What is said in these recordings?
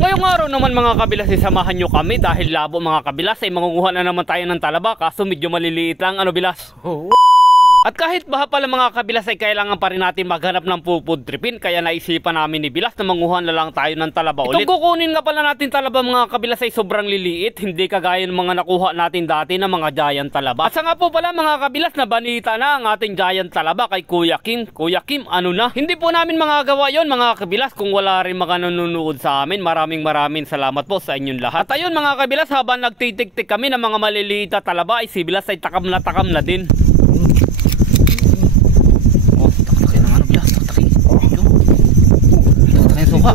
Ngayong araw naman mga kabilas, samahan nyo kami dahil labo mga kabilas ay mangunguha na naman tayo ng talaba, kaso medyo maliliit lang, ano bilas? At kahit baha pala mga kabilas ay kailangan pa rin natin maghanap ng pupudripin, kaya naisipan namin ni Bilas na manguha na lang tayo ng talaba ulit. Itong kukunin nga pala natin talaba mga kabilas ay sobrang liliit, hindi kagaya ng mga nakuha natin dati na mga giant talaba. At sa nga po pala mga kabilas, na banita na ang ating giant talaba kay Kuya Kim. Kuya Kim, ano na? Hindi po namin magagawa yon mga kabilas kung wala rin mga nanonood sa amin. Maraming salamat po sa inyong lahat. At ayun mga kabilas, habang nagtitik-tik kami ng mga maliliit na talaba ay si Bilas ay takam na din. Suka.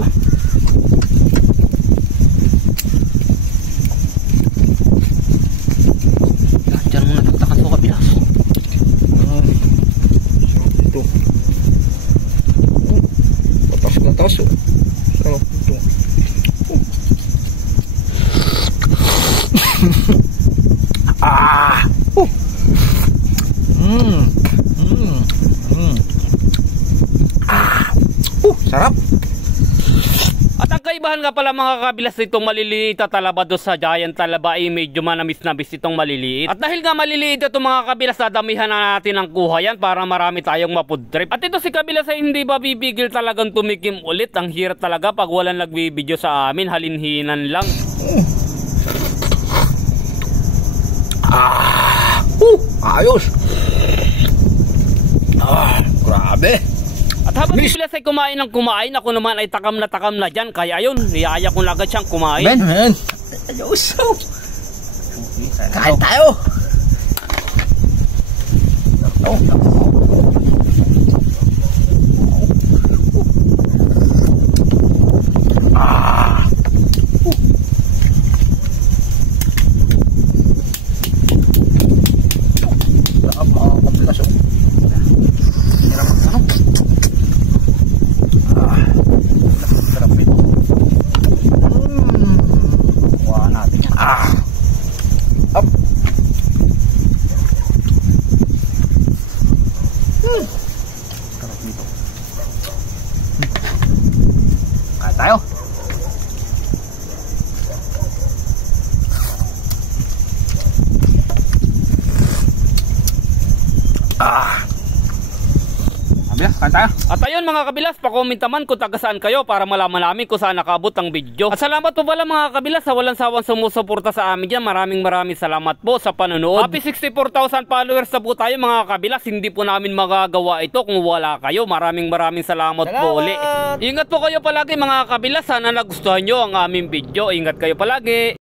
Diyan muna taktakan suka Bilas. Ito. Patas na taso. Sarap ito. Sarap. At ang kaibahan nga pala mga kabilas itong maliliit na talaba doon sa giant talaba ay medyo manamis itong maliliit. At dahil nga maliliit itong mga kabilas, dadamihan na natin ang kuha yan para marami tayong mapudrip. At ito si kabilas ay hindi ba bibigil talagang tumikim ulit. Ang hirap talaga pag walang nagbibideo sa amin, halinhinan lang. Ayos. Grabe. At habang si Bilas ay kumain ng kumain, ako naman ay takam na dyan. Kaya ayun, niyaya ko na agad siyang kumain. Men. Ayos. Kain tayo. Tayo. Kain tayo. At ayun mga kabilas, pa-comment naman kung taga saan kayo para malaman namin kung saan nakabot ang video. At salamat po pala mga kabilas sa walang sawang sumusuporta sa amin dyan. Maraming salamat po sa panonood. Happy 64,000 followers na po tayo mga kabilas. Hindi po namin magagawa ito kung wala kayo. Maraming salamat po ulit. Ingat po kayo palagi mga kabilas. Sana nagustuhan nyo ang aming video. Ingat kayo palagi.